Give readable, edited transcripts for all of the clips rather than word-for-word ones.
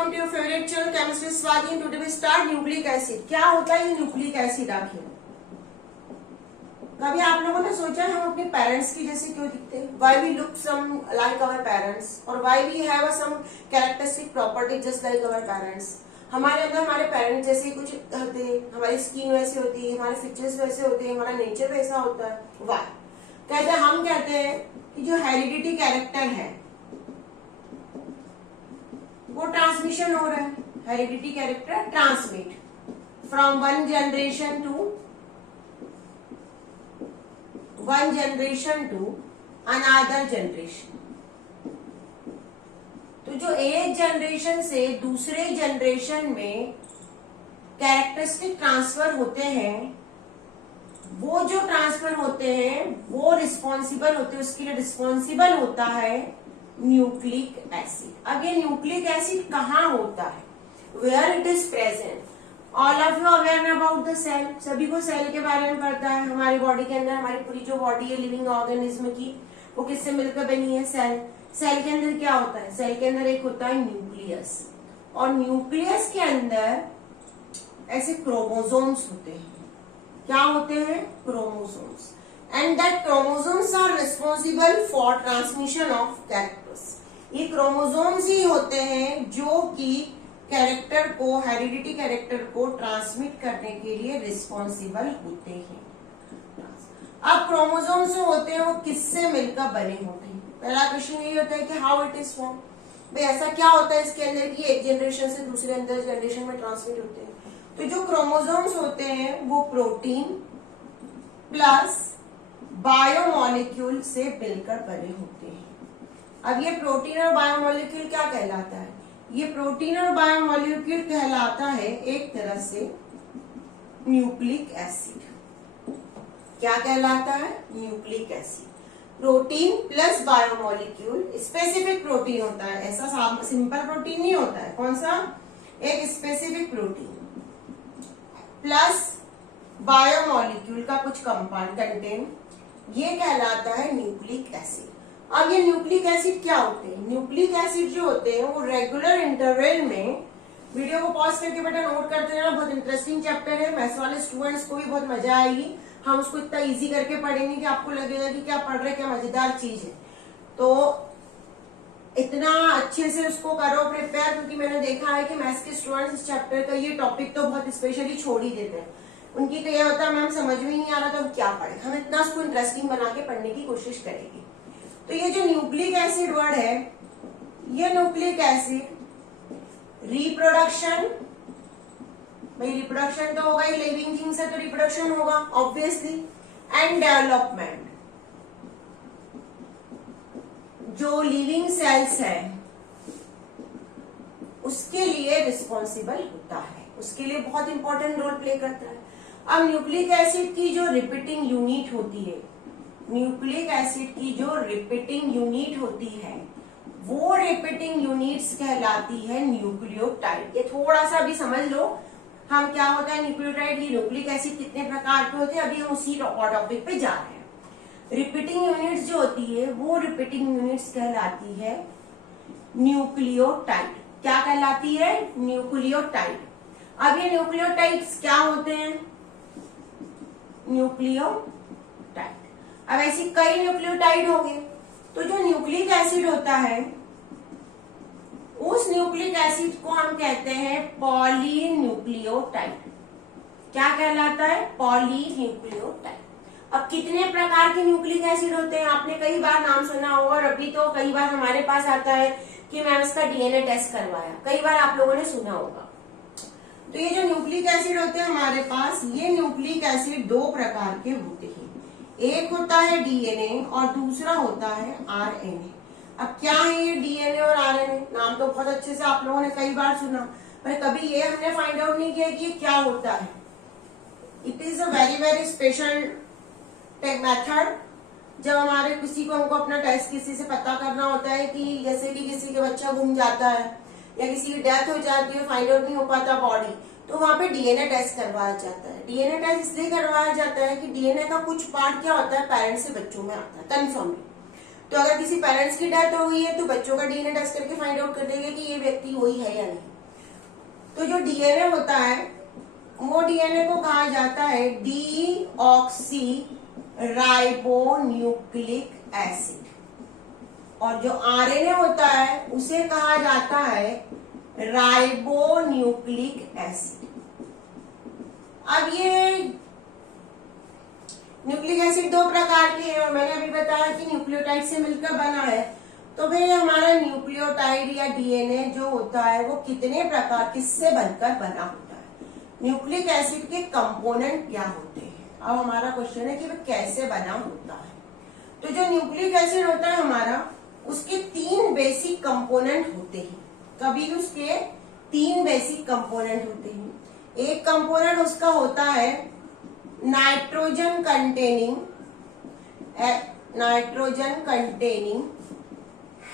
Welcome to your favourite channel chemistry Swati. Today we start nucleic acid. क्या होता है ये न्यूक्लिक एसिड आखिर? कभी आप लोगों ने सोचा हम अपने पेरेंट्स की जैसे क्यों दिखते हैं? Why we look some like our parents और why we have some characteristic property just like our parents. हमारे अंदर हमारे पेरेंट्स जैसे कुछ होते हैं, हमारी स्किन वैसे होती है, हमारे फीचर्स वैसे होते हैं, हमारा नेचर वैसा होता है। व्हाई कहते हैं? हम कहते हैं कि जो हेरिडिटी कैरेक्टर है वो ट्रांसमिशन हो रहा है। Heredity character transmit from one generation to another generation. तो जो एक जनरेशन से दूसरे जनरेशन में कैरेक्टरिस्टिक ट्रांसफर होते हैं, वो जो ट्रांसफर होते हैं वो रिस्पॉन्सिबल होते हैं, उसके लिए रिस्पॉन्सिबल होता है न्यूक्लिक एसिड। अब ये न्यूक्लिक एसिड कहाँ होता है? Where it is present. All of you aware about the cell. सभी को सेल के बारे में पता है। हमारी बॉडी के अंदर हमारी पूरी जो बॉडी है लिविंग ऑर्गेनिज्म की, वो किससे मिलकर बनी है? सेल। सेल के अंदर क्या होता है? सेल के अंदर एक होता है न्यूक्लियस, और न्यूक्लियस के अंदर ऐसे क्रोमोसोम्स होते हैं। क्या होते हैं? Chromosomes. And that chromosomes are responsible for transmission of characters. ये क्रोमोसोम्स ही होते हैं जो कि कैरेक्टर को, हेरिडिटी कैरेक्टर को ट्रांसमिट करने के लिए रिस्पॉन्सिबल होते हैं। अब क्रोमोसोम्स जो होते हैं वो किससे मिलकर बने होते हैं? पहला क्वेश्चन यही होता है कि हाउ इट इज फॉर्म। भाई ऐसा क्या होता है इसके अंदर कि एक जनरेशन से दूसरे अंदर जनरेशन में ट्रांसमिट होते हैं? तो जो क्रोमोसोम्स होते हैं वो प्रोटीन प्लस बायोमोलिक्यूल से मिलकर बने होते हैं। अब ये प्रोटीन और बायोमोलिक्यूल क्या कहलाता है? ये प्रोटीन और बायोमोलिक्यूल कहलाता है एक तरह से न्यूक्लिक एसिड। क्या कहलाता है? Nucleic acid. Protein plus biomolecule, specific protein होता है, ऐसा सिंपल प्रोटीन नहीं होता है। कौन सा? एक स्पेसिफिक प्रोटीन प्लस बायोमोलिक्यूल का कुछ कंपाउंड कंटेंट, ये कहलाता है न्यूक्लिक एसिड। अब ये न्यूक्लिक एसिड क्या होते हैं? न्यूक्लिक एसिड जो होते हैं वो रेगुलर इंटरवल में, वीडियो को पॉज करके बेटा नोट करते रहना, बहुत इंटरेस्टिंग चैप्टर है। मैथ्स वाले स्टूडेंट्स को भी बहुत मजा आएगी। हम उसको इतना इजी करके पढ़ेंगे कि आपको लगेगा कि क्या पढ़ रहे, क्या मजेदार चीज है। तो इतना अच्छे से उसको करो प्रिपेयर, क्योंकि मैंने देखा है कि मैथ्स के स्टूडेंट्स इस चैप्टर का ये टॉपिक तो बहुत स्पेशली छोड़ ही देते हैं। उनकी तो यह होता है मैम समझ में नहीं आ रहा तो क्या पढ़े। हम इतना उसको इंटरेस्टिंग बना के पढ़ने की कोशिश करेंगे। तो ये जो न्यूक्लिक एसिड वर्ड है, ये न्यूक्लिक एसिड रिप्रोडक्शन, भाई रिप्रोडक्शन तो होगा ही, लिविंग थिंग्स है तो रिप्रोडक्शन होगा ऑब्वियसली, एंड डेवलपमेंट, जो लिविंग सेल्स है उसके लिए रिस्पॉन्सिबल होता है, उसके लिए बहुत इंपॉर्टेंट रोल प्ले करता है। अब न्यूक्लिक एसिड की जो रिपीटिंग यूनिट होती है, न्यूक्लिक एसिड की जो रिपीटिंग यूनिट होती है, वो रिपीटिंग यूनिट्स कहलाती है न्यूक्लियोटाइड। ये थोड़ा सा भी समझ लो हम क्या होता है न्यूक्लियोटाइड, ये न्यूक्लिक एसिड कितने प्रकार के होते हैं, अभी हम उसी टॉपिक पे जा रहे हैं। रिपीटिंग यूनिट्स जो होती है वो रिपीटिंग यूनिट्स कहलाती है न्यूक्लियोटाइड। क्या कहलाती है? न्यूक्लियोटाइड। अब ये न्यूक्लियोटाइड्स क्या होते हैं? न्यूक्लियोटाइड। अब ऐसी कई न्यूक्लियोटाइड होंगे। तो जो न्यूक्लिक एसिड होता है उस न्यूक्लिक एसिड को हम कहते हैं पॉलीन्यूक्लियोटाइड। क्या कहलाता है? पॉलीन्यूक्लियोटाइड। अब कितने प्रकार के न्यूक्लिक एसिड होते हैं? आपने कई बार नाम सुना होगा, और अभी तो कई बार हमारे पास आता है कि मैम इसका डीएनए टेस्ट करवाया, कई बार आप लोगों ने सुना होगा। तो ये जो न्यूक्लिक एसिड होते हैं हमारे पास, ये न्यूक्लिक एसिड दो प्रकार के होते हैं। एक होता है डीएनए और दूसरा होता है आरएनए। अब क्या है ये डीएनए और आरएनए? नाम तो बहुत अच्छे से आप लोगों ने कई बार सुना, पर कभी ये हमने फाइंड आउट नहीं किया कि ये क्या होता है। It is a very very special method. जब हमारे किसी को, हमको अपना टेस्ट किसी से पता करना होता है कि जैसे कि किसी का बच्चा गुम जाता है या किसी की डेथ हो जाती है, फाइंड आउट नहीं हो पाता बॉडी, तो वहां पे डीएनए टेस्ट करवाया जाता है। डीएनए टेस्ट इसलिए करवाया जाता है कि डीएनए का कुछ पार्ट क्या होता है पेरेंट्स से बच्चों में आता है, कंफर्मली। तो अगर किसी पेरेंट्स की डेथ हो गई है तो बच्चों का डीएनए टेस्ट करके फाइंड आउट कर देंगे कि ये व्यक्ति वही है या नहीं। तो जो डीएनए होता है वो डीएनए को कहा जाता है डीऑक्सी राइबोन्यूक्लिक एसिड, और जो आरएनए होता है उसे कहा जाता है राइबोन्यूक्लिक एसिड। अब ये न्यूक्लिक एसिड दो प्रकार के हैं और मैंने अभी बताया कि न्यूक्लियोटाइड से मिलकर बना है। तो फिर हमारा न्यूक्लियोटाइड या डीएनए जो होता है वो कितने प्रकार किससे बनकर बना होता है, न्यूक्लिक एसिड के कंपोनेंट क्या होते हैं। अब हमारा क्वेश्चन है कि वो कैसे बना होता है। तो जो न्यूक्लिक एसिड होता है हमारा, उसके 3 बेसिक कंपोनेंट होते हैं। कभी भी उसके 3 बेसिक कंपोनेंट होते हैं। एक कंपोनेंट उसका होता है नाइट्रोजन कंटेनिंग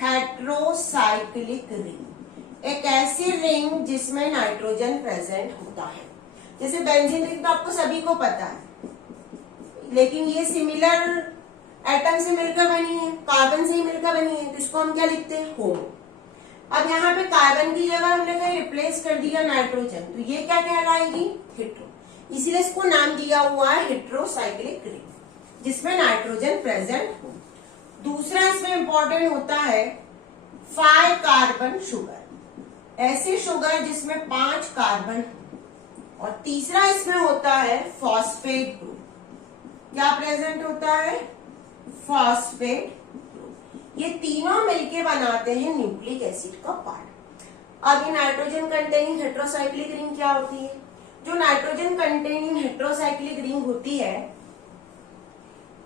हेट्रोसाइक्लिक रिंग, एक ऐसी रिंग जिसमें नाइट्रोजन प्रेजेंट होता है। जैसे बेंजीन रिंग तो आपको सभी को पता है, लेकिन ये सिमिलर एटम से मिलकर बनी है, कार्बन से ही मिलकर बनी है, तो इसको हम क्या लिखते हैं, होम। अब यहाँ पे कार्बन की जगह हमने कहीं रिप्लेस कर दिया नाइट्रोजन, तो ये क्या कहलाएगी, हेट्रो। इसीलिए इसको नाम दिया हुआ है हेट्रोसाइक्लिक रिंग, जिसमें नाइट्रोजन प्रेजेंट हो। दूसरा इसमें इंपॉर्टेंट होता है 5 कार्बन शुगर, ऐसे शुगर जिसमें 5 कार्बन हो। और तीसरा इसमें होता है फॉस्फेट ग्रुप, क्या प्रेजेंट होता है, फॉस्फेट ग्रुप। ये तीनों मिलके बनाते हैं न्यूक्लिक एसिड का पार्ट। अब ये नाइट्रोजन कंटेनिंग हेट्रोसाइक्लिक रिंग क्या होती है। जो नाइट्रोजन कंटेनिंग हेट्रोसाइक्लिक रिंग होती है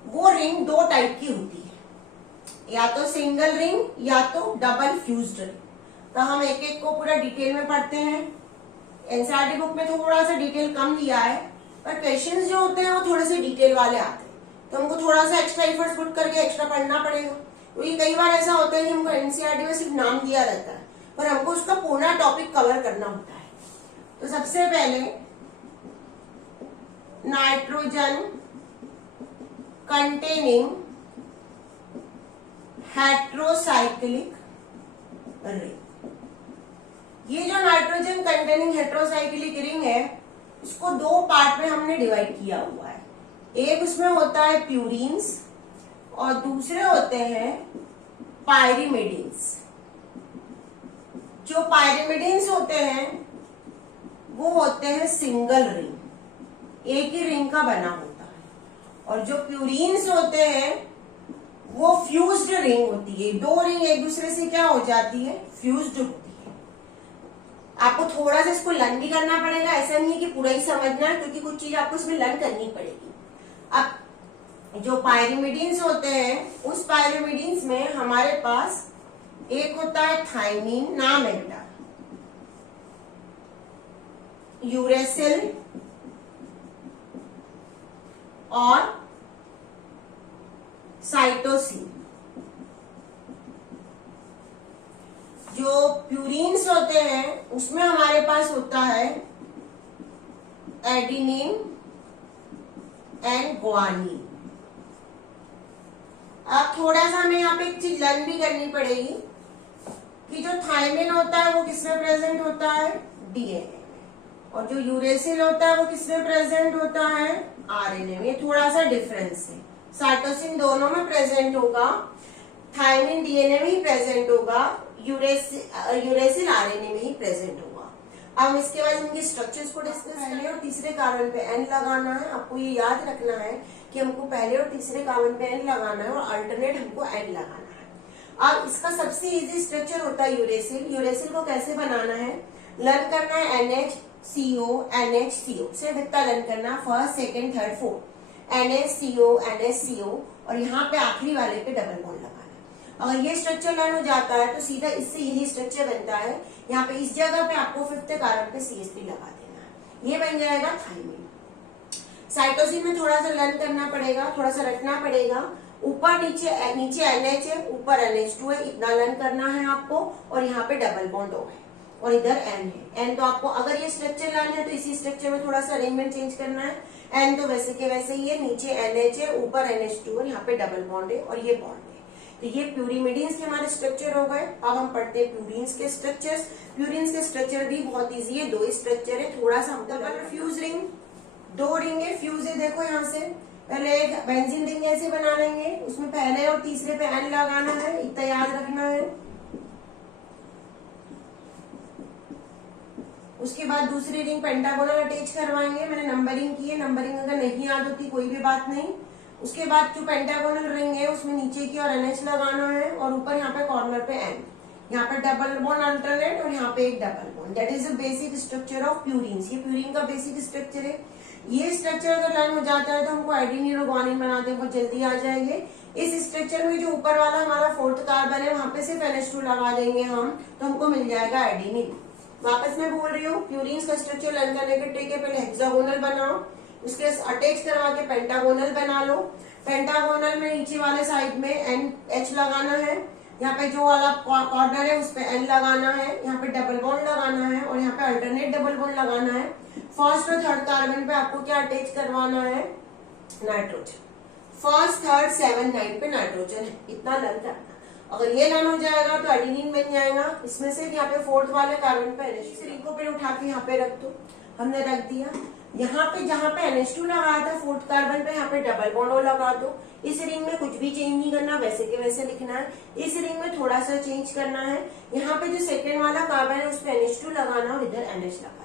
वो रिंग 2 टाइप की होती है, या तो सिंगल रिंग या तो डबल फ्यूज्ड रिंग। तो हम एक एक को पूरा डिटेल में पढ़ते हैं। एनसीईआरटी बुक में थोड़ा सा डिटेल कम दिया है, पर क्वेश्चंस जो होते हैं वो थोड़े से डिटेल वाले आते हैं, तो हमको थोड़ा सा एक्स्ट्रा एफर्ट्स पुट करके एक्स्ट्रा पढ़ना पड़ेगा। क्योंकि कई बार ऐसा होता है कि हमको एनसीईआरटी में सिर्फ नाम दिया रहता है, पर हमको उसका पूरा टॉपिक कवर करना होता है। तो सबसे पहले नाइट्रोजन कंटेनिंग हेट्रोसाइक्लिक रिंग, ये जो नाइट्रोजन कंटेनिंग हेट्रोसाइक्लिक रिंग है इसको 2 पार्ट में हमने डिवाइड किया हुआ है। एक उसमें होता है प्यूरीन्स और दूसरे होते हैं पायरिमिडीन्स। जो पायरिमिडीन्स होते हैं वो होते हैं सिंगल रिंग, एक ही रिंग का बना होता है, और जो प्यूरीन्स होते हैं वो फ्यूज्ड रिंग होती है। 2 रिंग एक दूसरे से क्या हो जाती है, फ्यूज्ड होती है। आपको थोड़ा सा इसको लर्न भी करना पड़ेगा, ऐसा नहीं है कि पूरा ही समझना है, क्योंकि कुछ चीज आपको इसमें लर्न करनी पड़ेगी। अब जो पायरिमिडीन्स होते हैं उस पायरिमिडीन्स में हमारे पास एक होता है थाइमीन, नाम है बेटा, यूरेसिल और साइटोसिन। जो प्यूरीन्स होते हैं उसमें हमारे पास होता है एडिनिन एंड ग्वानिन। अब थोड़ा सा हमें यहाँ पे एक चीज लर्न भी करनी पड़ेगी कि जो थाइमिन होता है वो किसमें प्रेजेंट होता है, डीएनए में, और जो यूरेसिल होता है वो किसमें प्रेजेंट होता है, आरएनए में। थोड़ा सा डिफरेंस है, साइटोसिन दोनों में प्रेजेंट होगा, थाइमिन डीएनए में ही प्रेजेंट होगा, यूरेसिल आरएनए में ही प्रेजेंट होगा। अब इसके बाद इनके स्ट्रक्चर्स को डिस्कस पहले और तीसरे कार्बन पे एन लगाना है। आपको ये याद रखना है कि हमको पहले और तीसरे कार्बन पे एन लगाना है और अल्टरनेट हमको एन लगाना है। अब इसका सबसे इजी स्ट्रक्चर होता है यूरेसिल। यूरेसिल को कैसे बनाना है, लर्न करना है NHCO NHCO से इतना लर्न करना, first second third fourth, NHCO और यहाँ पे आखिरी वाले पे डबल बॉन्ड लगाना है। अगर ये स्ट्रक्चर लर्न हो जाता है तो सीधा इससे यही स्ट्रक्चर बनता है। यहाँ पे इस जगह पे आपको 5th कार्बन पे CH3 लगा देना है, ये बन जाएगा थाइमिन। साइटोसिन में थोड़ा सा लर्न करना पड़ेगा, थोड़ा सा रखना पड़ेगा। ऊपर नीचे NH है, ऊपर NH2 है, इतना लर्न करना है आपको, और यहाँ पे डबल बॉन्ड O है और इधर N है। N तो आपको अगर ये स्ट्रक्चर लर्न है तो इसी स्ट्रक्चर में थोड़ा सा अरेंजमेंट चेंज करना है। N तो वैसे के वैसे ही है, नीचे NH है, ऊपर NH2 है, यहाँ पे डबल बॉन्ड है और ये बॉन्ड है। तो ये प्यूरिमिडीन्स के हमारे स्ट्रक्चर हो गए। अब हम पढ़ते हैं प्यूरिन्स के स्ट्रक्चर्स। प्यूरिन्स के स्ट्रक्चर भी बहुत इजी है, 2 ही स्ट्रक्चर है, थोड़ा सा डबल फ्यूज रिंग, 2 रिंग है, फ्यूज है। देखो यहाँ से पहले एक बेंजीन रिंग ऐसे बना लेंगे, उसमें पहले और तीसरे पे एन लगाना है, इतना याद रखना है। उसके बाद दूसरी रिंग पेंटागोनल अटैच करवाएंगे, मैंने नंबरिंग की है, नंबरिंग अगर नहीं याद होती कोई भी बात नहीं। उसके बाद जो पेंटागोनल रिंग है उसमें नीचे की और NH लगाना है, और ऊपर यहाँ पे कॉर्नर पे N, यहाँ पे डबल बॉन्ड अल्टरनेट और यहाँ पे एक double bond. That is the basic structure of purines. ये प्यूरिन का बेसिक स्ट्रक्चर है। ये स्ट्रक्चर अगर लर्न हो जाता है तो हमको एडेनिन और ग्वानिन बनाते बहुत जल्दी आ जाएंगे। इस स्ट्रक्चर में जो ऊपर वाला हमारा 4th कार्बन है वहां पे सिर्फ NH2 लगा देंगे हम, तो हमको मिल जाएगा एडेनिन। वापस मैं बोल रही हूँ, प्यूरिन्स का स्ट्रक्चर लर्न करने के ट्रिक है, पहले हेक्सागोनल बनाओ, उसके अटैच करवा के पेंटागोनल बना लो। पेंटागोनल में नीचे वाले साइड में NH लगाना है, यहाँ पे जो वाला कॉर्नर है उस पे N लगाना है, यहाँ पे डबल बॉन्ड लगाना है और यहाँ पे अल्टरनेट डबल बॉन्ड लगाना है। फर्स्ट और थर्ड कार्बन पे आपको क्या अटैच करवाना है? नाइट्रोजन। फर्स्ट, थर्ड, 7, 9 पे नाइट्रोजन है, इतना लर्न करना। अगर ये लर्न हो जाएगा तो एडेनिन बन जाएगा। इसमें से यहाँ पे 4th वाले कार्बन पे NH2 रिंग को फिर उठा के यहाँ पे रख दो, हमने रख दिया। यहाँ पे जहाँ पे NH2 लगाया था 4th कार्बन पे, यहाँ पे डबल बॉन्ड और लगा दो। इस रिंग में कुछ भी चेंज नहीं करना, वैसे के वैसे लिखना है। इस रिंग में थोड़ा सा चेंज करना है, यहाँ पे जो सेकेंड वाला कार्बन है उस पे NH2 लगाना और इधर NH लगाना।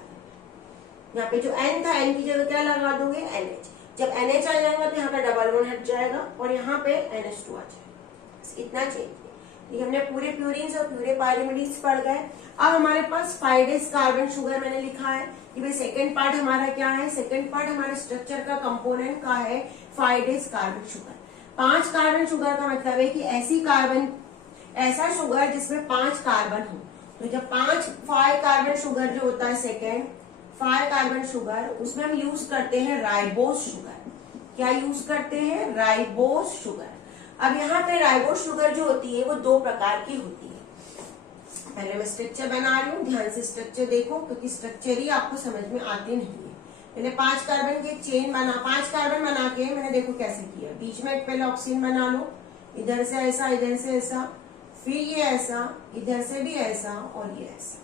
यहाँ पे जो N था, N की जगह क्या लगा दोगे? NH। जब NH आ जाएगा तो यहाँ का डबल बॉन्ड हट जाएगा और यहाँ पे NH2 आ जाएगा। इतना चेंज। ये हमने पूरे प्यूरिन्स और पूरे पायरिमिडीन्स पढ़ गए। अब हमारे पास 5 डेज कार्बन शुगर मैंने लिखा है कि भाई सेकंड पार्ट हमारा क्या है? सेकंड पार्ट हमारे स्ट्रक्चर का कंपोनेंट का है 5 days carbon sugar. 5 carbon sugar का मतलब है कि ऐसा शुगर जिसमें 5 कार्बन हो। तो जब 5 कार्बन शुगर जो होता है सेकेंड 5 कार्बन शुगर, उसमें हम यूज करते हैं राइबोस शुगर। क्या यूज करते हैं? Ribose sugar. अब यहाँ पे राइबोस शुगर जो होती है वो 2 प्रकार की होती है। पहले मैं स्ट्रक्चर बना रही हूँ, ध्यान से स्ट्रक्चर देखो, क्योंकि स्ट्रक्चर ही आपको समझ में आते नहीं है। मैंने 5 कार्बन की एक चेन 5 कार्बन बना के मैंने देखो कैसे किया। बीच में एक पहले ऑक्सीजन बना लो, इधर से ऐसा, इधर से ऐसा, फिर ये ऐसा, इधर से भी ऐसा और ये ऐसा।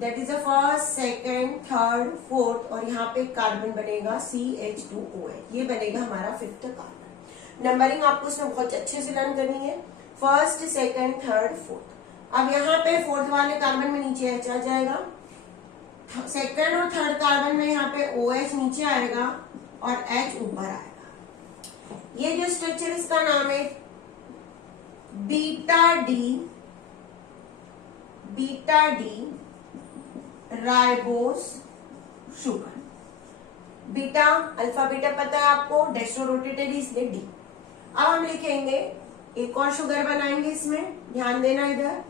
That is the first, second, third, fourth, और यहाँ पे कार्बन बनेगा CH2OH। ये बनेगा हमारा 5th कार्बन। नंबरिंग आपको इसमें बहुत अच्छे से लर्न करनी है, फर्स्ट, सेकेंड, थर्ड, फोर्थ। अब यहाँ पे 4th वाले कार्बन में नीचे H आ जाएगा, सेकेंड और थर्ड कार्बन में यहाँ पे OH नीचे आएगा और H ऊपर आएगा। ये जो स्ट्रक्चर इसका नाम है beta D ribose sugar. Beta, alpha beta पता है आपको, डेस्ट्रो रोटेटेड इसलिए डी। अब हम लिखेंगे एक और शुगर बनाएंगे, इसमें ध्यान देना इधर।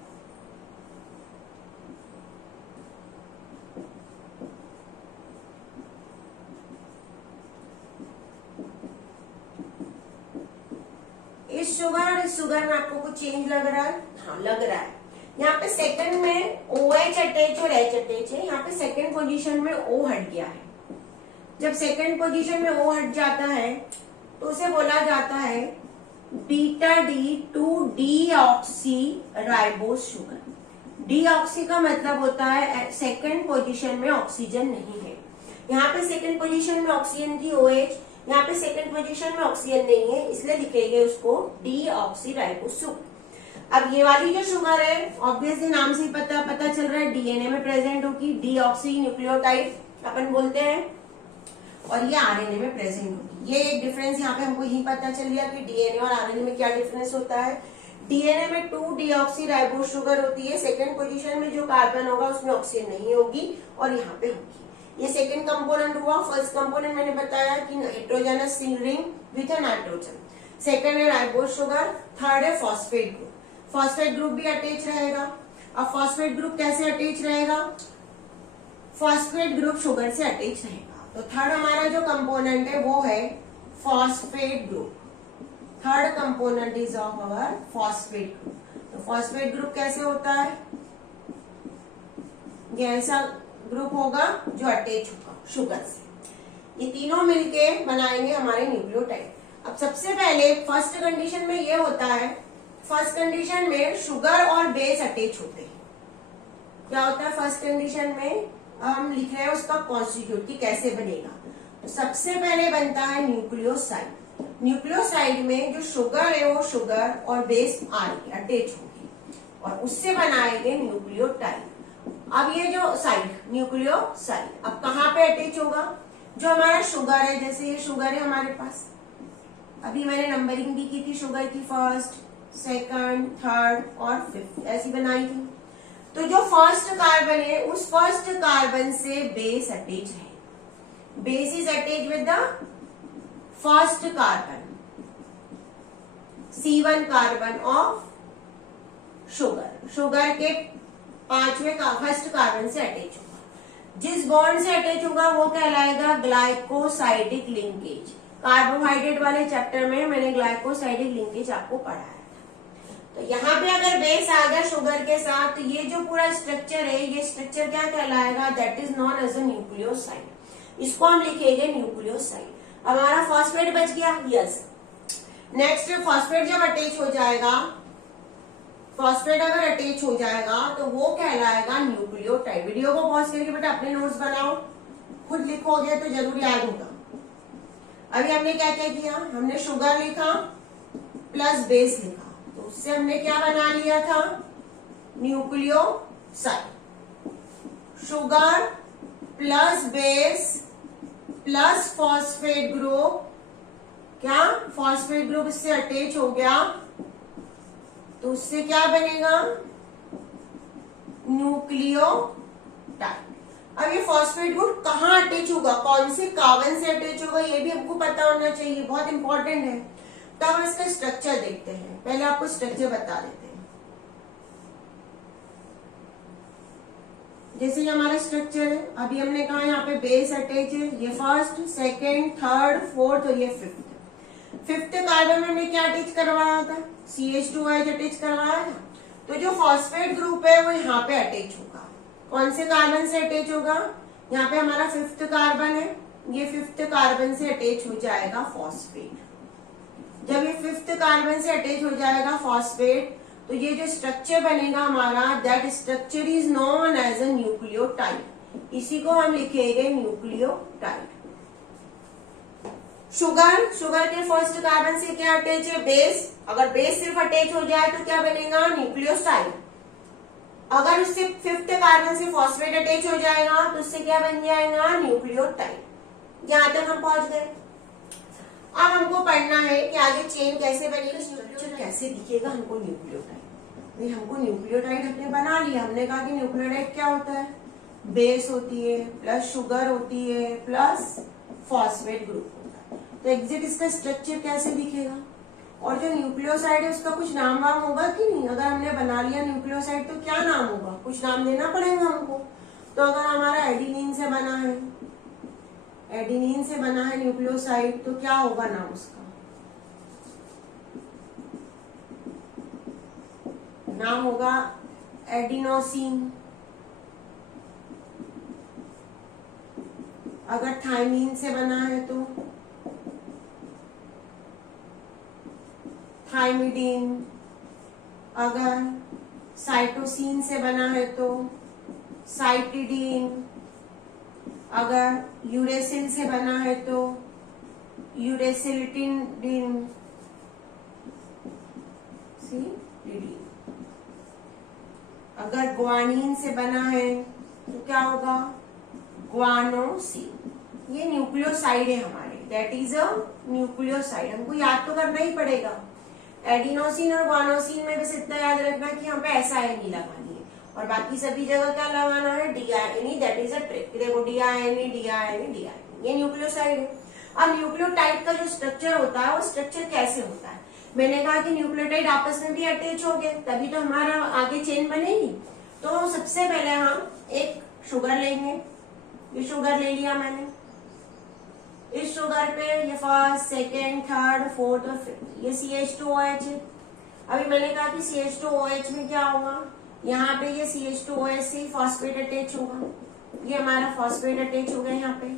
इस शुगर और इस शुगर में आपको कुछ चेंज लग रहा है? हाँ, लग रहा है। यहाँ पे सेकंड में OH अटैच और H अटैच है, यहाँ पे सेकंड पोजीशन में O हट गया है। जब सेकंड पोजीशन में O हट जाता है तो उसे बोला जाता है beta D two deoxy ribose sugar. Deoxy का मतलब होता है सेकंड पोजीशन में ऑक्सीजन नहीं है। यहाँ पे सेकंड पोजीशन में ऑक्सीजन थी OH, यहाँ पे सेकंड पोजीशन में ऑक्सीजन नहीं है, इसलिए लिखेंगे उसको डीऑक्सी राइबोस शुगर। अब ये वाली जो शुगर है ऑब्वियसली नाम से ही पता चल रहा है DNA में प्रेजेंट होगी, डीऑक्सी न्यूक्लियोटाइड अपन बोलते हैं, और ये RNA में प्रेजेंट होगी। ये एक डिफरेंस यहाँ पे हमको यही पता चल गया कि DNA और RNA में क्या डिफरेंस होता है। DNA में 2-डीऑक्सी राइबोस शुगर होती है, सेकंड पोजीशन में जो कार्बन होगा उसमें ऑक्सीजन नहीं होगी और यहाँ पे होगी। ये सेकंड कंपोनेंट हुआ। फर्स्ट कंपोनेंट मैंने बताया कि heterogeneous ring with nitrogen, second है राइबोस शुगर, थर्ड है फॉस्फेट ग्रुप। फॉस्फेट ग्रुप भी अटैच रहेगा। अब फॉस्फेट ग्रुप कैसे अटैच रहेगा? फॉस्फेट ग्रुप शुगर से अटैच रहेगा। तो थर्ड हमारा जो कंपोनेंट है वो है phosphate group. Third component is of our phosphate group. तो फॉस्फेट ग्रुप कैसे होता है? ये ऐसा ग्रुप होगा जो अटैच होगा शुगर से। ये तीनों मिलके बनाएंगे हमारे न्यूक्लियोटाइड। अब सबसे पहले फर्स्ट कंडीशन में ये होता है, फर्स्ट कंडीशन में शुगर और बेस अटैच होते हैं। क्या होता है फर्स्ट कंडीशन में, हम लिख रहे हैं उसका कॉन्स्टिट्यूट कि कैसे बनेगा। तो सबसे पहले बनता है न्यूक्लियोसाइड। न्यूक्लियोसाइड में जो शुगर है वो शुगर और बेस आएगी, अटैच होगी और उससे बनाएंगे न्यूक्लियोटाइड। अब ये जो साइड न्यूक्लियोसाइड अब कहाँ पे अटैच होगा, जो हमारा शुगर है, जैसे ये शुगर है हमारे पास, अभी मैंने नंबरिंग भी की थी शुगर की, फर्स्ट, सेकंड, थर्ड और फिफ्थ ऐसी बनाई थी। तो जो फर्स्ट कार्बन है उस फर्स्ट कार्बन से बेस अटैच है, base is attach with the first carbon, C1 carbon of sugar, sugar के पांचवें फर्स्ट कार्बन से अटैच होगा। जिस बॉन्ड से अटैच होगा वो कहलाएगा ग्लाइकोसाइडिक लिंकेज। कार्बोहाइड्रेट वाले चैप्टर में मैंने ग्लाइकोसाइडिक लिंकेज आपको पढ़ाया था। तो यहाँ पे अगर बेस आ गया शुगर के साथ, तो ये जो पूरा स्ट्रक्चर है, ये स्ट्रक्चर क्या कहलाएगा, that is known as a nucleoside. इसको हम लिखेंगे न्यूक्लियोसाइड। हमारा फॉस्फेट बच गया, यस। नेक्स्ट फॉस्फेट जब अटैच हो जाएगा, फॉस्फेट अगर अटैच हो जाएगा तो वो कहलाएगा न्यूक्लियोटाइड। वीडियो को पॉज करके बेटा अपने नोट्स बनाओ, खुद लिखोगे तो जरूर याद होगा। अभी हमने क्या क्या किया, हमने शुगर लिखा प्लस बेस लिखा, तो उससे हमने क्या बना लिया था, nucleoside. Sugar plus base plus phosphate group, क्या फॉस्फेट ग्रुप इससे अटैच हो गया तो उससे क्या बनेगा, न्यूक्लियोटाइड। अब ये फॉस्फेट ग्रुप कहाँ अटैच होगा, कौन से कार्बन से अटैच होगा, ये भी हमको पता होना चाहिए, बहुत इंपॉर्टेंट है। तो हम इसका स्ट्रक्चर देखते हैं, पहले आपको स्ट्रक्चर बता देते हैं। जैसे ये हमारा स्ट्रक्चर है, अभी हमने कहा यहाँ पे बेस अटैच है, ये फर्स्ट, सेकेंड, थर्ड, फोर्थ और ये फिफ्थ। फिफ्थ कार्बन में हमने क्या अटैच करवाया था, CH2OH अटैच करवाया था। तो जो फॉस्फेट ग्रुप है वो यहाँ पे अटैच होगा, कौन से कार्बन से अटैच होगा, यहाँ पे हमारा फिफ्थ कार्बन है, ये फिफ्थ कार्बन से अटैच हो जाएगा फॉस्फेट। जब ये फिफ्थ कार्बन से अटैच हो जाएगा फॉस्फेट, तो ये जो स्ट्रक्चर बनेगा हमारा, that structure is known as a nucleotide. इसी को हम लिखेंगे न्यूक्लियोटाइड। शुगर के फर्स्ट कार्बन से क्या अटैच है, बेस। अगर बेस सिर्फ अटैच हो जाए तो क्या बनेगा, न्यूक्लियोसाइड। अगर उससे फिफ्थ कार्बन से फॉस्फेट अटैच हो जाएगा तो उससे क्या बन जाएगा, न्यूक्लियोटाइड। यहां तक हम पहुंच गए। अब हमको पढ़ना है कि आगे चेन कैसे बनेगी, स्ट्रक्चर कैसे दिखेगा हमको न्यूक्लियोटाइड। हमको न्यूक्लियोटाइड हमने बना लिया, हमने कहा कि न्यूक्लियोटाइड क्या होता है, बेस होती है प्लस शुगर होती है प्लस फॉस्फेट ग्रुप होता है। तो एग्जैक्ट इसका स्ट्रक्चर कैसे दिखेगा, और जो न्यूक्लियोसाइड है उसका कुछ नाम वाम होगा कि नहीं। अगर हमने बना लिया न्यूक्लियोसाइड तो क्या नाम होगा, कुछ नाम देना पड़ेगा हमको। तो अगर हमारा एडिनिन से बना है, एडिनिन से बना है न्यूक्लियोसाइड, तो क्या होगा नाम उसका, नाम होगा एडिनोसिन। अगर थाइमीन से बना है तो थाइमिडीन। अगर साइटोसिन से बना है तो साइटिडीन। अगर यूरेसिल से बना है तो यूरेसिल्टिन। अगर ग्वानिन से बना है तो क्या होगा, ग्वानोसिन। ये न्यूक्लियोसाइड है हमारे, दैट इज अ न्यूक्लियोसाइड। हमको याद तो करना ही पड़ेगा। एडिनोसिन और ग्वानोसिन में बस इतना याद रखना कि यहाँ पे SINE लगानी है, और बाकी सभी जगह क्या लगाना है, DINE, that is a trick. देखो DINE DINE DINE, ये न्यूक्लियोसाइड है। अब न्यूक्लियोटाइड का जो स्ट्रक्चर होता है वो स्ट्रक्चर कैसे होता है, मैंने कहा कि न्यूक्लियोटाइड आपस में भी अटैच हो गए तभी तो हमारा आगे चेन बनेगी। तो सबसे पहले हम एक शुगर लेंगे, ये शुगर ले लिया मैंने, इस शुगर पे ये फर्स्ट, सेकेंड, थर्ड, फोर्थ और फिफ्थ, ये CH2OH है। अभी मैंने कहा कि CH2OH में क्या होगा, यहाँ पे ये CH2OH से फॉस्फेट अटैच होगा, ये हमारा फॉस्फेट अटैच हो गया यहाँ पे,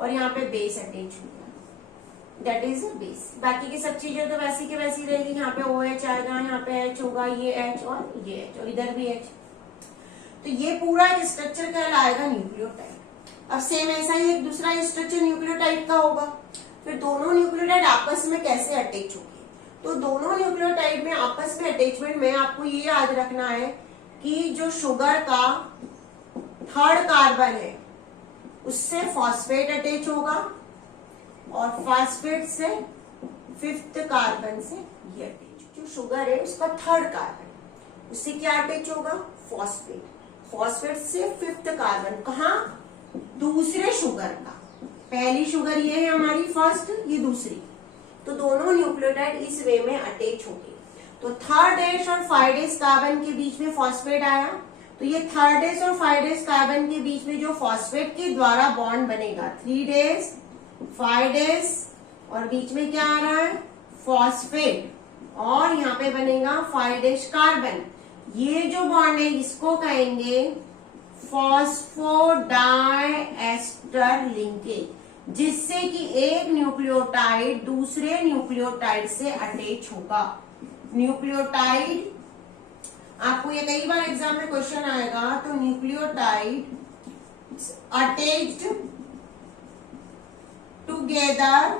और यहाँ पे बेस अटैच हो गया। That is base. बाकी की सब चीजें तो वैसी की वैसी रहेगी, यहाँ पे OH आएगा, यहाँ पे H होगा, ये H और ये H और इधर भी H। तो ये पूरा एक स्ट्रक्चर कहलाएगा न्यूक्लियोटाइड। अब सेम ऐसा ही एक दूसरा स्ट्रक्चर न्यूक्लियोटाइड का होगा। फिर दोनों न्यूक्लियोटाइड आपस में कैसे अटैच होंगे, तो दोनों न्यूक्लियोटाइड में आपस में अटैचमेंट में आपको ये याद रखना है कि जो शुगर का थर्ड कार्बन है उससे फॉस्फेट अटैच होगा और फॉस्फेट से फिफ्थ कार्बन से ये अटैच। जो शुगर है उसका थर्ड कार्बन, उससे क्या अटैच होगा, फॉस्फेट। फॉस्फेट से फिफ्थ कार्बन कहाँ, दूसरे शुगर का। पहली शुगर ये है हमारी फर्स्ट, ये दूसरी। तो दोनों न्यूक्लियोटाइड इस वे में अटैच होंगे। तो थर्ड एस और 5' कार्बन के बीच में फॉस्फेट आया, तो ये 3' और 5' कार्बन के बीच में जो फॉस्फेट के द्वारा बॉन्ड बनेगा 3' 5' और बीच में क्या आ रहा है, फॉस्फेट, और यहाँ पे बनेगा 5' कार्बन। ये जो बॉन्ड है इसको कहेंगे फॉस्फोडाइएस्टर लिंकेज, जिससे कि एक न्यूक्लियोटाइड दूसरे न्यूक्लियोटाइड से अटैच होगा। न्यूक्लियोटाइड, आपको ये कई बार एग्जाम में क्वेश्चन आएगा, तो nucleotide attached together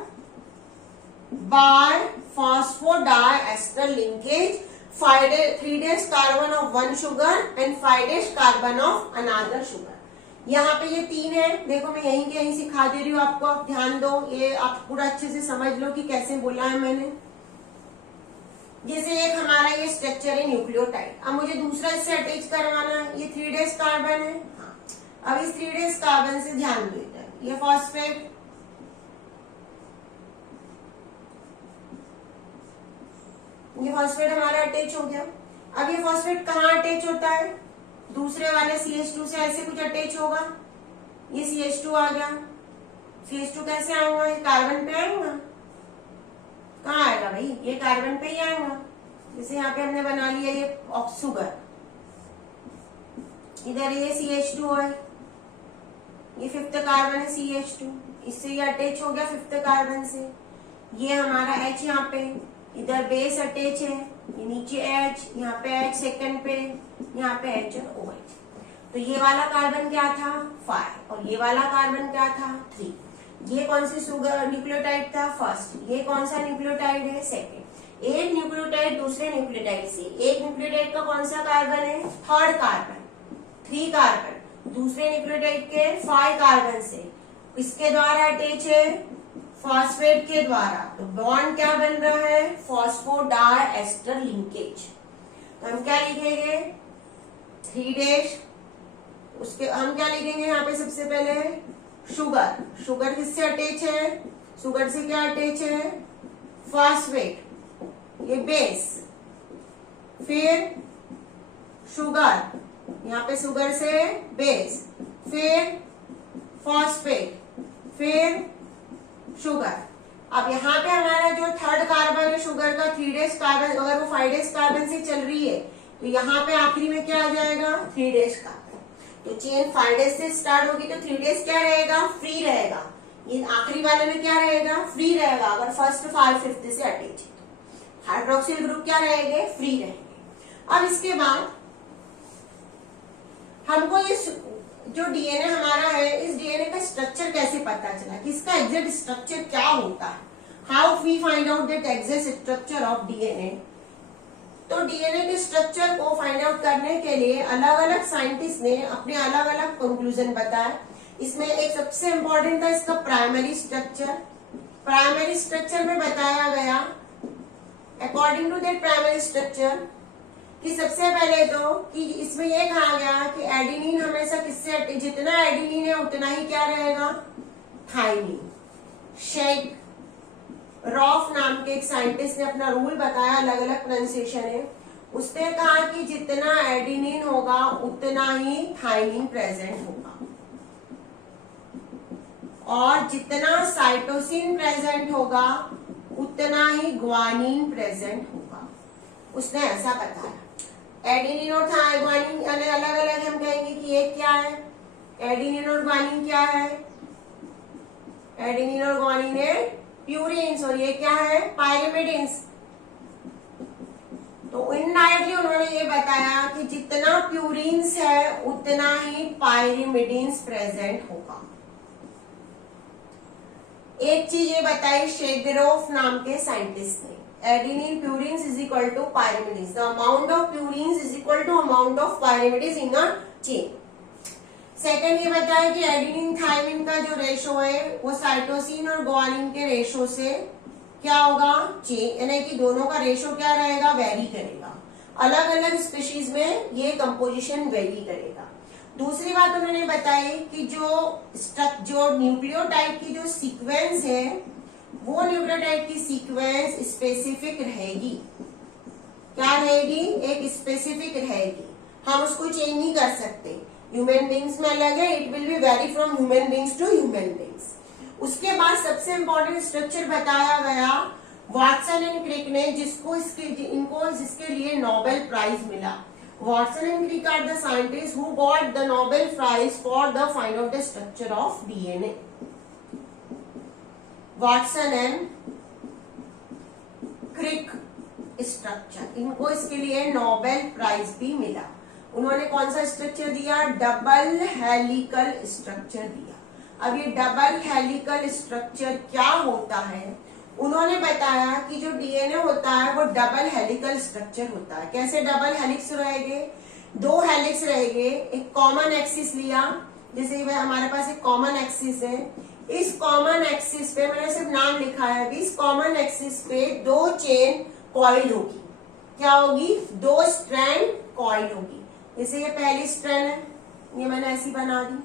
by phosphodiester linkage 3' carbon of one sugar and 5' carbon of another sugar. यहाँ पे ये तीन है, देखो मैं यहीं के यहीं सिखा दे रही हूँ आपको, आप ध्यान दो, ये आप पूरा अच्छे से समझ लो कि कैसे बोला है मैंने। जैसे एक हमारा ये स्ट्रक्चर है न्यूक्लियोटाइड, अब मुझे दूसरा इससे अटैच करवाना है, ये 3' कार्बन है। हाँ, अब इस 3' कार्बन से ध्यान दो इधर, ये फॉस्फेट, ये फॉस्फेट हमारा अटैच हो गया। अब ये फॉस्फेट कहाँ अटैच होता है, दूसरे वाले CH2 से ऐसे कुछ अटैच होगा, ये CH2 आ गया। CH2 कैसे आऊंगा, ये कार्बन पे आऊंगा, कहाँ आएगा भाई, ये कार्बन पे ही आएगा। जैसे यहाँ पे हमने बना लिया ये शुगर, इधर ये CH2 है, ये फिफ्थ कार्बन है CH2, इससे ये अटैच हो गया फिफ्थ कार्बन से। ये हमारा H यहाँ पे, इधर बेस अटैच है, ये नीचे H, यहाँ पे H सेकंड पे, यहाँ पे H और OH। तो ये वाला कार्बन क्या था, 5, और ये वाला कार्बन क्या था, 3। ये कौन सी शुगर न्यूक्लियोटाइड था, फर्स्ट। ये कौन सा न्यूक्लियोटाइड है, सेकंड। एक न्यूक्लियोटाइड दूसरे न्यूक्लियोटाइड से, एक न्यूक्लियोटाइड का कौन सा कार्बन है, थर्ड कार्बन, 3 कार्बन, दूसरे न्यूक्लियोटाइड के 5 कार्बन से, इसके द्वारा अटैच है फॉस्फेट के द्वारा। तो बॉन्ड क्या बन रहा है, फॉस्फोडाइएस्टर लिंकेज। तो हम क्या लिखेंगे, 3', उसके हम क्या लिखेंगे यहाँ पे, सबसे पहले शुगर। शुगर किससे अटैच है, शुगर से क्या अटैच है, फॉस्फेट, ये बेस, फिर शुगर, यहाँ पे शुगर से बेस, फिर फॉस्फेट, फिर शुगर। अब यहाँ पे हमारा जो थर्ड कार्बन है शुगर का, 3' कार्बन, अगर वो 5' कार्बन से चल रही है तो यहाँ पे आखिरी में क्या आ जाएगा, 3' कार्बन। तो चेन 5' से स्टार्ट होगी तो 3' क्या रहेगा, फ्री रहेगा। ये आखिरी वाले में क्या रहेगा, फ्री रहेगा। अगर फर्स्ट 5 फिफ्थ से अटैच है तो हाइड्रोक्सिल ग्रुप क्या रहेंगे, फ्री रहेंगे। अब इसके बाद हमको ये जो डीएनए हमारा है, इस डीएनए का स्ट्रक्चर कैसे पता चला कि इसका एग्जैक्ट स्ट्रक्चर क्या होता है, how we find out that exact structure of DNA. तो डीएनए के स्ट्रक्चर को फाइंड आउट करने के लिए अलग अलग साइंटिस्ट ने अपने अलग अलग कंक्लूजन बताए। इसमें एक सबसे इंपॉर्टेंट था इसका प्राइमरी स्ट्रक्चर। प्राइमरी स्ट्रक्चर में बताया गया, according to that primary structure, कि सबसे पहले तो कि इसमें यह कहा गया कि एडेनिन हमेशा किससे, जितना एडेनिन है उतना ही क्या रहेगा, थाइमिन। शेक रॉफ नाम के एक साइंटिस्ट ने अपना रूल बताया, अलग अलग प्रोनाउंसिएशन है। उसने कहा कि जितना एडेनिन होगा उतना ही थाइमिन प्रेजेंट होगा, और जितना साइटोसिन प्रेजेंट होगा उतना ही ग्वानिन प्रेजेंट होगा। उसने ऐसा बताया। एडेनिन और ग्वानिन अलग अलग हम कहेंगे कि ये क्या है, एडेनिन और ग्वानिन क्या है, एडेनिन और ग्वानिन है प्यूरिन्स, और ये क्या है, पायरिमिडिन्स। तो इनडायरेक्टली उन्होंने ये बताया कि जितना प्यूरिन्स है उतना ही पायरिमिडिन्स प्रेजेंट होगा। एक चीज ये बताई शेगरोफ नाम के साइंटिस्ट ने, adenine purines is equal to pyrimidines, the amount of purines is equal to amount of pyrimidines in a chain. Second ये बताया कि एडेनिन थायमिन का जो रेशो है वो साइटोसिन और ग्वानिन के रेशो से क्या होगा, चेंज, यानी कि दोनों का रेशो क्या रहेगा, वेरी करेगा। अलग अलग स्पीशीज में ये कंपोजिशन वेरी करेगा। दूसरी बात उन्होंने बताई कि जो न्यूक्लियोटाइड की जो सीक्वेंस है वो न्यूक्लियोटाइड की सीक्वेंस स्पेसिफिक रहेगी। क्या रहेगी, एक स्पेसिफिक रहेगी, हम उसको चेंज नहीं कर सकते। ह्यूमन बींग्स में अलग है, it will be very from human beings to human beings. उसके बाद सबसे इंपॉर्टेंट स्ट्रक्चर बताया गया वाटसन एंड क्रिक ने, जिसके लिए नोबेल प्राइज मिला। Watson and Crick are the scientist who got the Nobel prize for the find out the structure of DNA. Watson and Crick structure, इनको इसके लिए नोबेल प्राइज भी मिला। उन्होंने कौन सा स्ट्रक्चर दिया, डबल हेलिकल स्ट्रक्चर दिया। अब ये डबल हेलिकल स्ट्रक्चर क्या होता है, उन्होंने बताया कि जो डीएनए होता है वो डबल हेलिकल स्ट्रक्चर होता है। कैसे डबल हेलिक्स रहेंगे, दो हेलिक्स रहेंगे, एक कॉमन एक्सिस लिया, जैसे हमारे पास एक कॉमन एक्सिस है, इस कॉमन एक्सिस पे मैंने सिर्फ नाम लिखा है, इस कॉमन एक्सिस पे दो चेन कॉइल होगी। क्या होगी, दो स्ट्रैंड कॉइल होगी। जैसे ये पहली स्ट्रैंड है, ये मैंने ऐसी बना दी,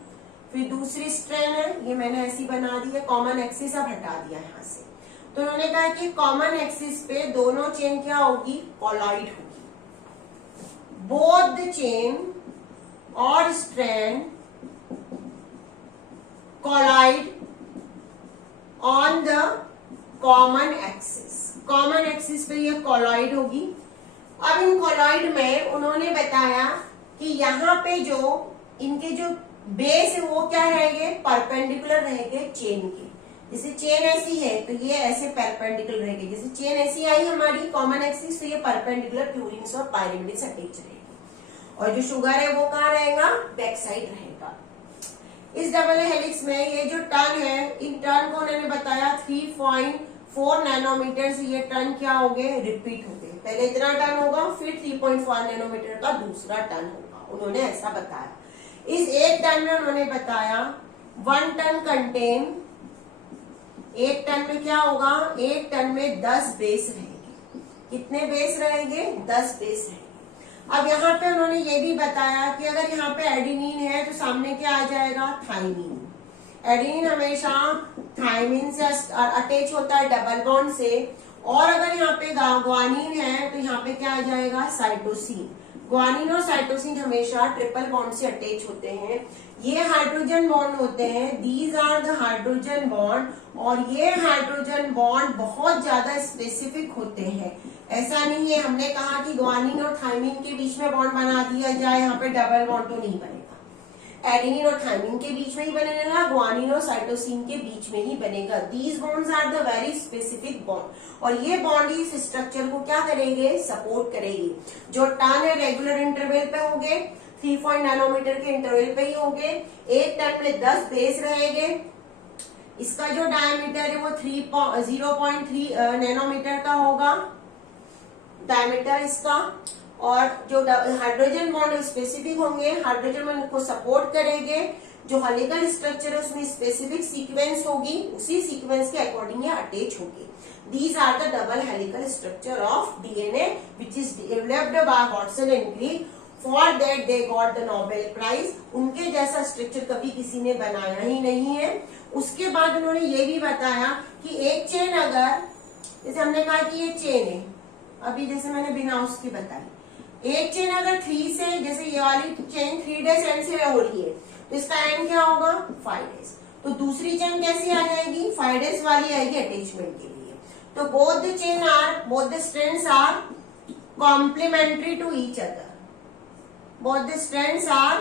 फिर दूसरी स्ट्रैंड है, ये मैंने ऐसी बना दी है, कॉमन एक्सिस अब हटा दिया यहाँ से। तो उन्होंने कहा कि कॉमन एक्सिस पे दोनों चेन क्या होगी, कोलॉइड होगी। बोथ द चेन और strand colloid on the common axis. Common axis पे ये कोलॉइड होगी। अब इन कोलॉइड में उन्होंने बताया कि यहाँ पे जो इनके जो बेस है वो क्या रहेंगे, परपेंडिकुलर रहेंगे चेन के। जैसे चेन ऐसी है तो ये ऐसे परपेंडिकुलर रहेगी। जैसे चेन ऐसी आई हमारी कॉमन एक्सिस, तो ये परपेंडिकुलर प्यूरिन्स और पायरिमिडिन्स अटैच रहेगी। और जो शुगर है वो कहाँ रहेगा, बैक साइड रहेगा। इस डबल हेलिक्स में ये जो टर्न है, इन टर्न को उन्होंने बताया 3.4 नैनोमीटर से ये टर्न क्या हो गए, रिपीट हो गए। पहले इतना टर्न होगा, फिर 3.4 नैनोमीटर का दूसरा टर्न होगा, उन्होंने ऐसा बताया। इस एक टन में उन्होंने बताया 1 टन कंटेन, एक टन में क्या होगा, एक टन में 10 बेस रहेंगे। कितने बेस रहेंगे, 10 बेस रहेंगे। अब यहाँ पे उन्होंने ये भी बताया कि अगर यहाँ पे एडेनिन है तो सामने क्या आ जाएगा, थाइमिन। एडेनिन हमेशा थाइमिन से अटैच होता है डबल बॉन्ड से, और अगर यहाँ पे ग्वानिन है तो यहाँ पे क्या आ जाएगा, साइटोसिन। ग्वानिन और साइटोसिन हमेशा ट्रिपल बॉन्ड से अटैच होते हैं। ये हाइड्रोजन बॉन्ड होते हैं, these are the hydrogen bond, और ये हाइड्रोजन बॉन्ड बहुत ज्यादा स्पेसिफिक होते हैं। ऐसा नहीं है हमने कहा कि ग्वानिन और थाइमिन के बीच में बॉन्ड बना दिया जाए, यहाँ पे डबल बॉन्ड तो नहीं बनेगा। एडेनिन और थाइमिन के बीच में ही बनेगा, ग्वानिन और साइटोसिन के बीच में ही बनेगा। These bonds are the very specific bond, और ये बॉन्ड इस स्ट्रक्चर को क्या करेंगे, सपोर्ट करेगी। जो टर्न है रेगुलर इंटरवल पे होंगे, 3 नैनोमीटर के इंटरवल पे ही होंगे। एक टर्न में 10 बेस रहेंगे। इसका जो डायमीटर है वो 0.3 नैनोमीटर का होगा डायमीटर इसका, और जो हाइड्रोजन बॉन्ड स्पेसिफिक होंगे, हाइड्रोजन बॉन्ड को सपोर्ट करेंगे। जो हेलिकल स्ट्रक्चर है उसमें स्पेसिफिक सीक्वेंस होगी, उसी सीक्वेंस के अकॉर्डिंग ये अटैच होगी। These are the double helical structure of DNA which is developed by Watson and Crick. For that they got the Nobel Prize. उनके जैसा स्ट्रक्चर कभी किसी ने बनाया ही नहीं है। उसके बाद उन्होंने ये भी बताया कि एक चेन अगर, जैसे हमने कहा कि ये चेन है, अभी जैसे मैंने बिना उसकी बताई, एक चेन अगर 3 से, जैसे ये वाली चेन 3 डेज एंड से हो रही है तो इसका एंड क्या होगा, 5 डेज। तो दूसरी चेन कैसी आ जाएगी, 5 डेज वाली आएगी अटैचमेंट के लिए। तो both the chain are, both the strands are complementary to each other. Both the strands are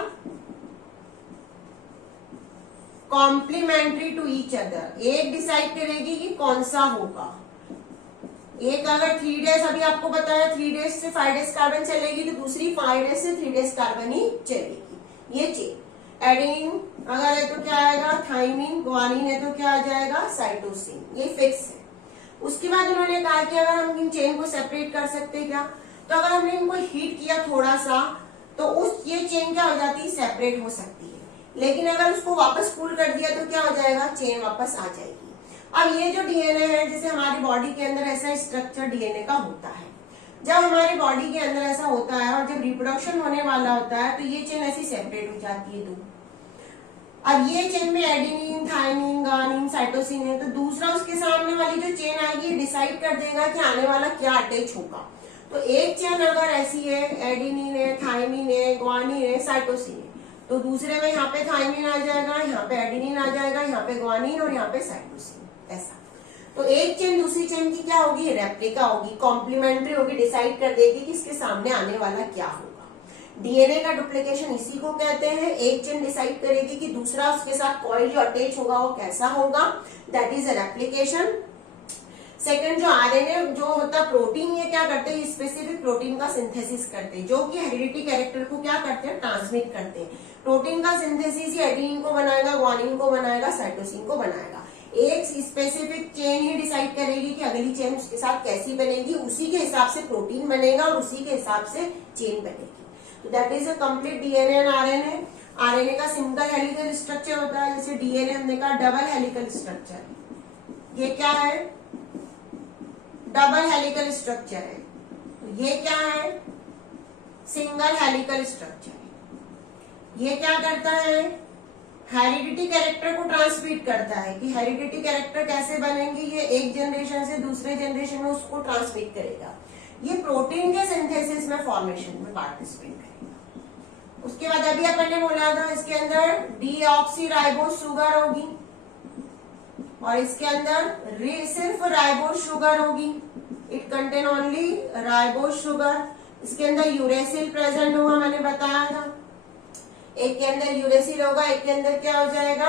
complementary to each other. एक डिसाइड करेगी कि कौन सा होगा। एक अगर 3 डेज, अभी आपको बताया 3 डेज से 5 डेज कार्बन चलेगी, तो दूसरी 5 डेज से 3 डेज कार्बन ही चलेगी। ये चेन एडेनिन अगर है तो क्या आएगा थाइमिन, ग्वानिन है तो क्या आ जाएगा साइटोसिन। ये फिक्स है। उसके बाद उन्होंने कहा कि अगर हम इन चेन को सेपरेट कर सकते क्या, तो अगर हमने इनको हीट किया थोड़ा सा तो उस ये चेन क्या हो जाती है सेपरेट हो सकती है। लेकिन अगर उसको वापस कूल कर दिया तो क्या हो जाएगा चेन वापस आ जाएगी। अब ये जो डीएनए है, जैसे हमारी बॉडी के अंदर ऐसा स्ट्रक्चर डीएनए का होता है। जब हमारी बॉडी के अंदर ऐसा होता है और जब रिप्रोडक्शन होने वाला होता है तो ये चेन ऐसी सेपरेट हो जाती है दो। अब ये चेन में एडेनिन, थाइमिन, ग्वानिन, साइटोसिन है, तो दूसरा उसके सामने वाली जो चेन आएगी डिसाइड कर देगा कि आने वाला क्या अटैच होगा। तो एक चेन अगर ऐसी है, एडेनिन है, थाइमिन है, ग्वानिन है, साइटोसिन है, तो दूसरे में यहाँ पे थाइमिन आ जाएगा, यहाँ पे एडेनिन आ जाएगा, यहाँ पे ग्वानिन और यहाँ पे साइटोसिन। ऐसा तो एक चेन दूसरी चेन की क्या होगी रेप्लिका होगी, कॉम्प्लीमेंट्री होगी, डिसाइड कर देगी कि इसके सामने आने वाला क्या होगा। डीएनए का डुप्लीकेशन इसी को कहते हैं। एक चेन डिसाइड करेगी कि दूसरा उसके साथ कॉइल जो अटैच होगा वो कैसा होगा, that is a replication. Second जो आरएनए जो होता है प्रोटीन, ये क्या करते हैं स्पेसिफिक प्रोटीन का सिंथेसिस करते हैं, जो कि हेरिडिटी कैरेक्टर को क्या करते हैं ट्रांसमिट करते हैं। प्रोटीन का सिंथेसिस एडेनिन को बनाएगा, ग्वानिन को बनाएगा, साइटोसिन को बनाएगा। एक स्पेसिफिक चेन ही डिसाइड करेगी कि अगली चेन उसके साथ कैसी बनेगी, उसी के हिसाब से प्रोटीन बनेगा और उसी के हिसाब से चेन बनेगी। तो that is a complete DNA and RNA. RNA का सिंगल हेलिकल स्ट्रक्चर होता है, जैसे डीएनए हमने कहा डबल हेलिकल स्ट्रक्चर। ये क्या है डबल हेलिकल स्ट्रक्चर है। तो ये क्या है सिंगल हेलिकल स्ट्रक्चर। ये क्या करता है हेरिडिटी कैरेक्टर को ट्रांसमिट करता है कि हेरिडिटी कैरेक्टर कैसे बनेंगे, ये एक जनरेशन से दूसरे जनरेशन में उसको ट्रांसमिट करेगा। ये प्रोटीन के सिंथेसिस में फॉर्मेशन में पार्टिसिपेट करेगा। उसके बाद अभी अपन ने बोला था इसके अंदर डीऑक्सीराइबोस शुगर होगी और इसके अंदर सिर्फ राइबोस शुगर होगी। It contain only ribose sugar. इसके अंदर यूरेसिल प्रेजेंट होगा, मैंने बताया था। एक के अंदर यूरेसिल होगा, एक के अंदर क्या हो जाएगा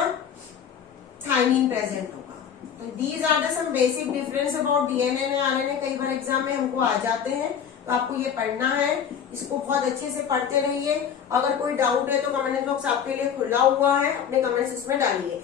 थाइमिन प्रेजेंट होगा। तो these are the some basic difference about DNA and RNA. कई बार एग्जाम में हमको आ जाते हैं, तो आपको ये पढ़ना है। इसको बहुत अच्छे से पढ़ते रहिए। अगर कोई डाउट है तो कमेंट बॉक्स आपके लिए खुला हुआ है, अपने कमेंट्स इसमें डालिए।